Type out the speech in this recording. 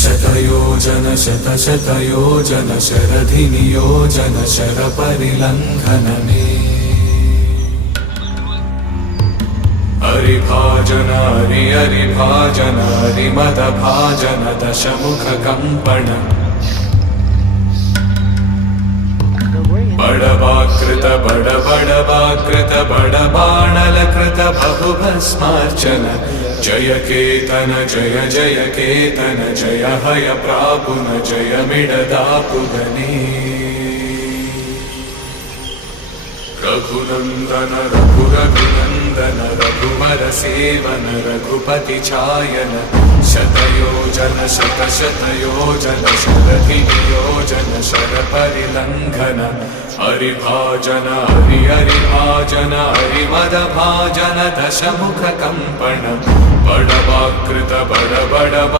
शतयोजन शतशतयोजन शरधिनियोजन शरपरिलङ्घनने हरिभाजन हरिभाजन हरिमदभाजन दशमुखकम्पण बडवाकृत बडबडवाकृत बडबाणलकृत बहुभस्मार्चन जय केतन जय जय केतन जय हय प्रापुन जय मिडदापुगने रघुनंदन रघुरघुनंदन रघुवर सेवन रघुपति छायन शतयोजन शतशतयोजन शरधिनियोजन शरपरिलङ्घन हरिभाजन हरिभाजन हरिमदभाजन दशमुखकम्पण बडवाकृत बडबड